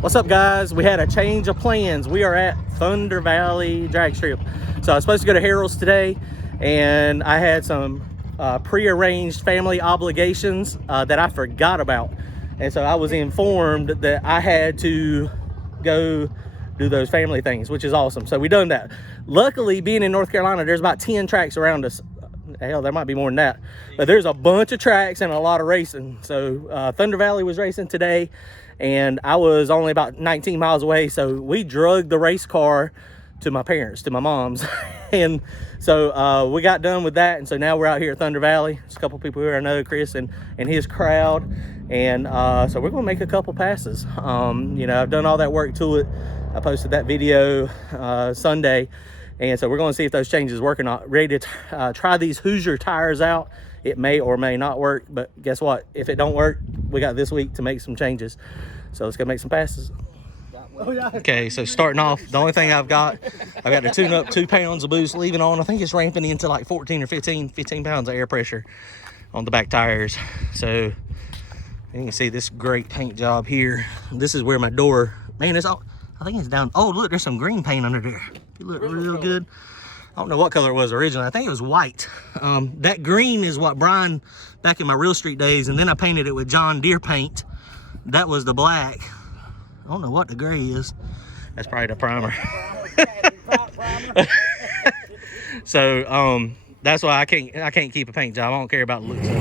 What's up, guys? We had a change of plans. We are at Thunder Valley Drag Strip. So I was supposed to go to Harold's today, and I had some pre-arranged family obligations that I forgot about. And so I was informed that I had to go do those family things, which is awesome. So we done that. Luckily, being in North Carolina, there's about 10 tracks around us. Hell, there might be more than that, but there's a bunch of tracks and a lot of racing. So Thunder Valley was racing today, and I was only about 19 miles away. So we drugged the race car to my parents, to my mom's. And so we got done with that. And so now we're out here at Thunder Valley. There's a couple people here I know, Chris and his crowd. And so we're gonna make a couple passes. You know, I've done all that work to it. I posted that video Sunday. And so we're going to see if those changes work or not. Ready to try these Hoosier tires out. It may or may not work, but guess what? If it don't work, we got this week to make some changes. So let's go make some passes. Okay, so starting off, the only thing I've got to tune up 2 pounds of boost, leaving on. I think it's ramping into like 14 or 15 pounds of air pressure on the back tires. So you can see this great paint job here. This is where my door, man, it's all, I think it's down. Oh, look, there's some green paint under there. It looked real good. I don't know what color it was originally. I think it was white. That green is what Brian, back in my Real Street days, and then I painted it with John Deere paint. That was the black. I don't know what the gray is. That's probably the primer. So that's why I can't keep a paint job. I don't care about the looks of it.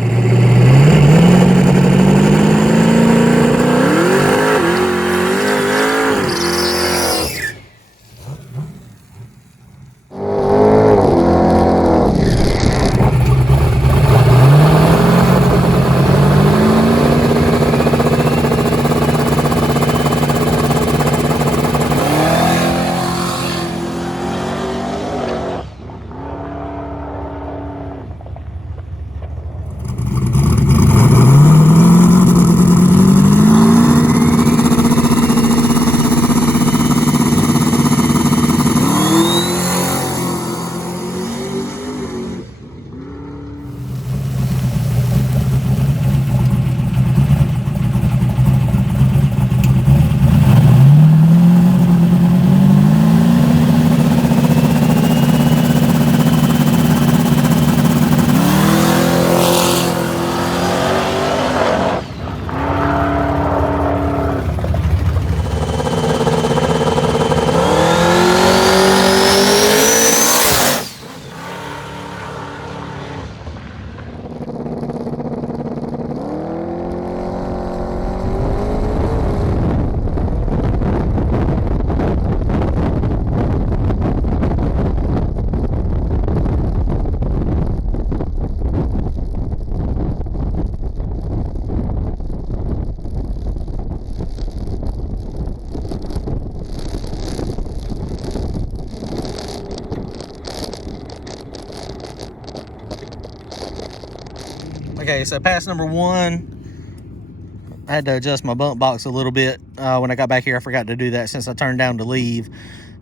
Okay, so pass number 1, I had to adjust my bump box a little bit. When I got back here, I forgot to do that since I turned down to leave.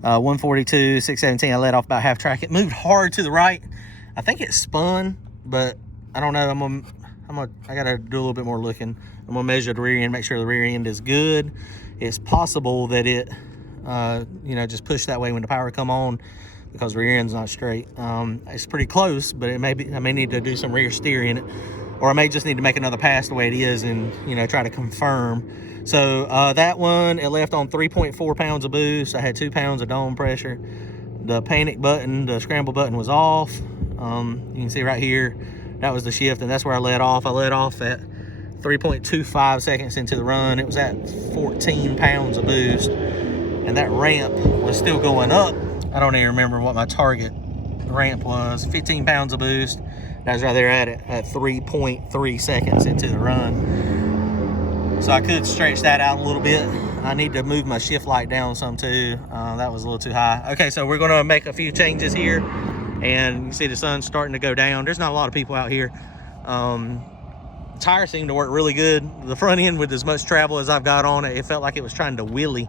142, 617, I let off about half track. It moved hard to the right. I think it spun, but I don't know. I gotta do a little bit more looking. I'm gonna measure the rear end, make sure the rear end is good. It's possible that it, you know, just push that way when the power come on, because the rear end's not straight. It's pretty close, but it may be, I may need to do some rear steer in it, or I may just need to make another pass the way it is and, you know, try to confirm. So that one, it left on 3.4 pounds of boost. I had 2 pounds of dome pressure. The panic button, the scramble button was off. You can see right here, that was the shift, and that's where I let off. I let off at 3.25 seconds into the run. It was at 14 pounds of boost, and that ramp was still going up. I don't even remember what my target ramp was. 15 pounds of boost. That was right there at it at 3.3 seconds into the run. So I could stretch that out a little bit. I need to move my shift light down some too. That was a little too high. Okay, so we're gonna make a few changes here, and you see the sun's starting to go down. There's not a lot of people out here. Tires seem to work really good. The front end, with as much travel as I've got on it, it felt like it was trying to wheelie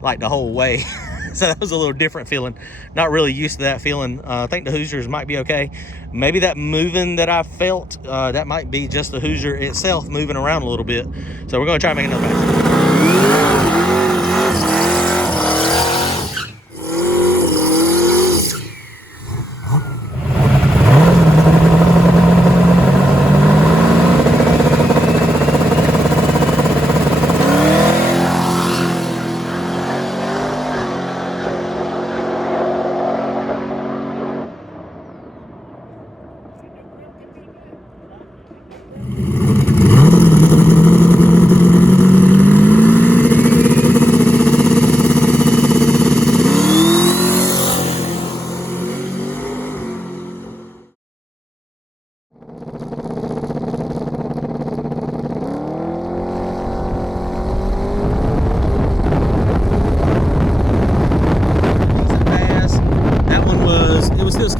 like the whole way. So that was a little different feeling. Not really used to that feeling. I think the Hoosiers might be okay. Maybe that moving that I felt, that might be just the Hoosier itself moving around a little bit. So we're gonna try to make another pass.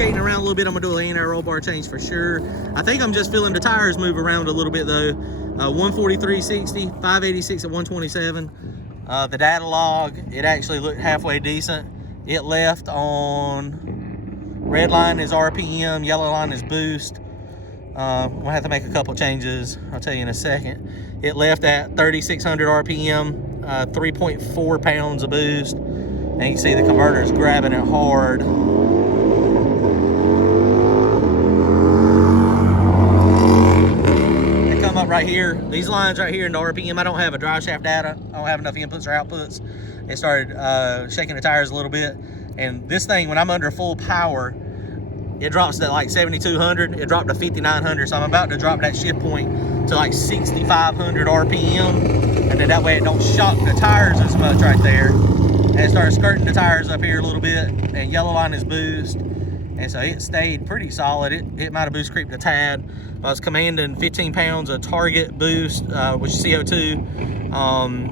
skating around a little bit. I'm gonna do an anti roll bar change for sure. I think I'm just feeling the tires move around a little bit though. 143.60, 586 at 127. The data log, it actually looked halfway decent. It left on red line is RPM, yellow line is boost. We'll have to make a couple changes. I'll tell you in a second. It left at 3,600 RPM, 3.4 pounds of boost. And you can see the converter's grabbing it hard. They come up right here. These lines right here in the RPM, I don't have a drive shaft data. I don't have enough inputs or outputs. It started shaking the tires a little bit. And this thing, when I'm under full power, it drops to like 7,200. It dropped to 5,900. So I'm about to drop that shift point to like 6,500 RPM. And then that way it don't shock the tires as much right there. And it started skirting the tires up here a little bit. And yellow line is boost. And so it stayed pretty solid. It might have boost creeped a tad. I was commanding 15 pounds of target boost, which is CO2.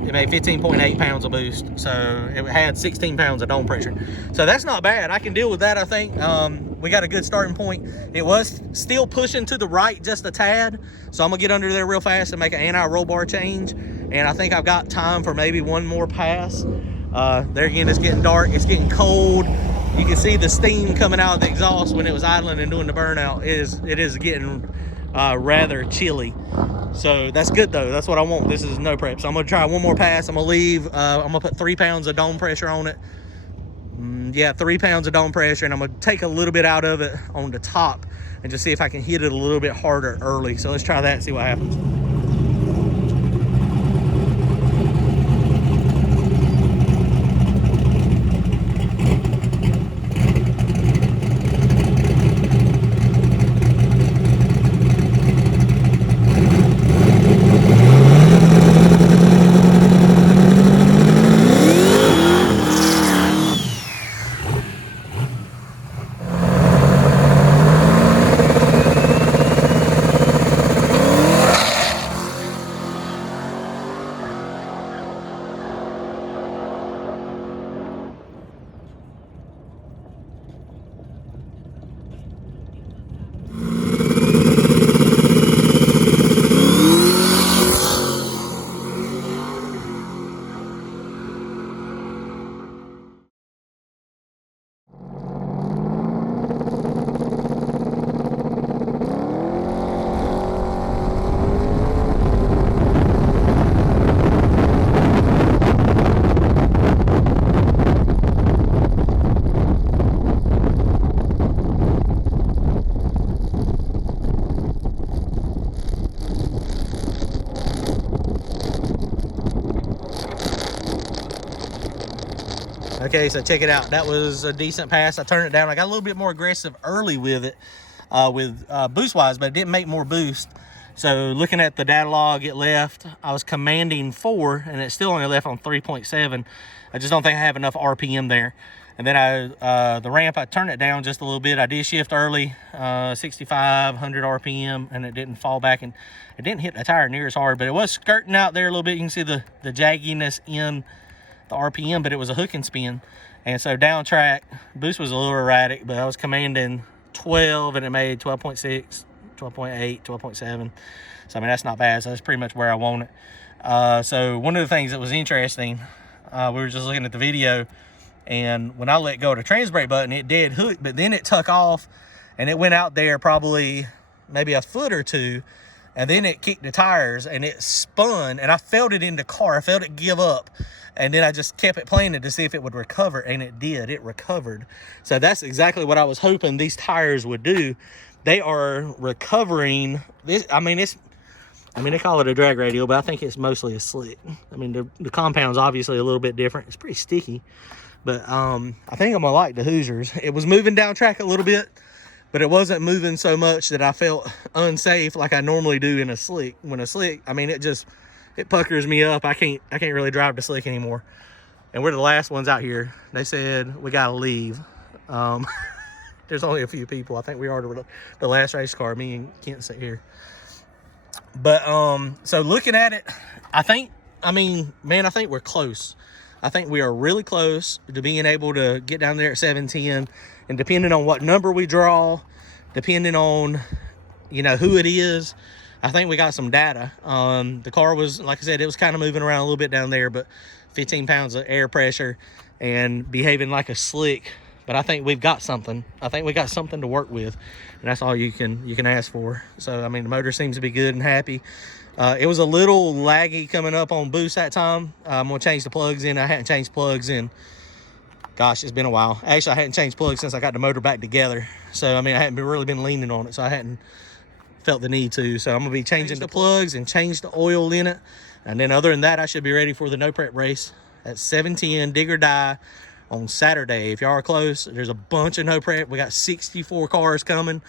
It made 15.8 pounds of boost. So it had 16 pounds of dome pressure. So that's not bad. I can deal with that, I think. We got a good starting point. It was still pushing to the right just a tad. So I'm gonna get under there real fast and make an anti-roll bar change. And I think I've got time for maybe one more pass. There again, it's getting dark, it's getting cold. You can see the steam coming out of the exhaust when it was idling and doing the burnout. It is getting rather chilly. So that's good though. That's what I want. This is no prep. So I'm gonna try one more pass. I'm gonna leave. I'm gonna put 3 pounds of dome pressure on it. Yeah, 3 pounds of dome pressure, and I'm gonna take a little bit out of it on the top and just see if I can hit it a little bit harder early. So let's try that and see what happens. Okay, so check it out. That was a decent pass. I turned it down. I got a little bit more aggressive early with it, boost-wise, but it didn't make more boost. So looking at the data log, it left, I was commanding 4, and it still only left on 3.7. I just don't think I have enough RPM there. And then the ramp, I turned it down just a little bit. I did shift early, 6,500 RPM, and it didn't fall back, and it didn't hit the tire near as hard, but it was skirting out there a little bit. You can see the jagginess in the RPM, but it was a hook and spin. And so down track, boost was a little erratic, but I was commanding 12 and it made 12.6, 12.8, 12.7. So I mean, that's not bad. So that's pretty much where I want it. So one of the things that was interesting, we were just looking at the video, and when I let go of the trans brake button, it did hook, but then it took off and it went out there probably maybe a foot or two, and then it kicked the tires and it spun, and I felt it in the car. I felt it give up. And then I just kept it playing to see if it would recover, and it did. It recovered. So that's exactly what I was hoping these tires would do. They are recovering. They call it a drag radial, but I think it's mostly a slick. I mean, the compound's obviously a little bit different. It's pretty sticky, but I think I'm gonna like the Hoosiers. It was moving down track a little bit, but it wasn't moving so much that I felt unsafe like I normally do in a slick. When a slick, I mean, it puckers me up. I can't really drive the slick anymore. And we're the last ones out here. They said we gotta leave. There's only a few people. I think we are the last race car. Me and Kent sit here. But so looking at it, I think we're close. I think we are really close to being able to get down there at 710. And depending on what number we draw, depending on, you know, who it is, I think we got some data. The car was, like I said, it was kind of moving around a little bit down there, but 15 pounds of air pressure and behaving like a slick. But I think we've got something. I think we got something to work with, and that's all you can ask for. So, I mean, the motor seems to be good and happy. It was a little laggy coming up on boost that time. I'm gonna change the plugs in. I hadn't changed plugs in, gosh, it's been a while. Actually, I hadn't changed plugs since I got the motor back together. So, I mean, I hadn't really been leaning on it, so I hadn't felt the need to. So I'm gonna be changing the plugs and change the oil in it. And then other than that, I should be ready for the no prep race at 710 dig or die on Saturday. If y'all are close, there's a bunch of no prep. We got 64 cars coming,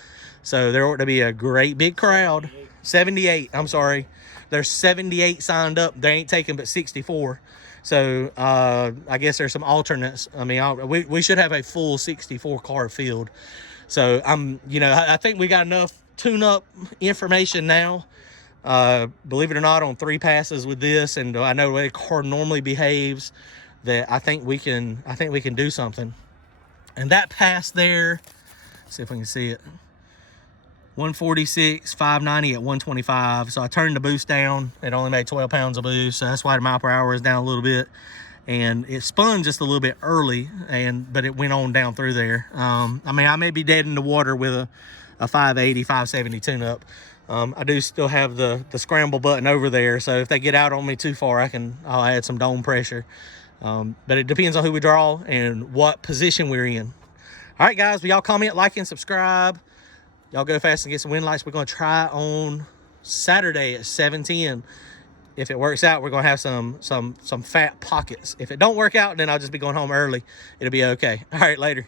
so there ought to be a great big crowd. 78, I'm sorry, there's 78 signed up. They ain't taking but 64. So I guess there's some alternates. I mean, we should have a full 64 car field. So I think we got enough tune-up information now, believe it or not, on 3 passes with this, and I know the way the car normally behaves, that I think we can do something. And that pass there, let's see if we can see it, 146, 590 at 125. So I turned the boost down. It only made 12 pounds of boost, so that's why the mile per hour is down a little bit. And it spun just a little bit early, but it went on down through there. I mean, I may be dead in the water with a 580, 570 tune-up. I do still have the scramble button over there, so if they get out on me too far, I'll add some dome pressure. But it depends on who we draw and what position we're in. All right, guys, y'all comment, like, and subscribe. Y'all go fast and get some wind lights. We're going to try on Saturday at 710. If it works out, we're going to have some fat pockets. If it don't work out, then I'll just be going home early. It'll be okay. All right, later.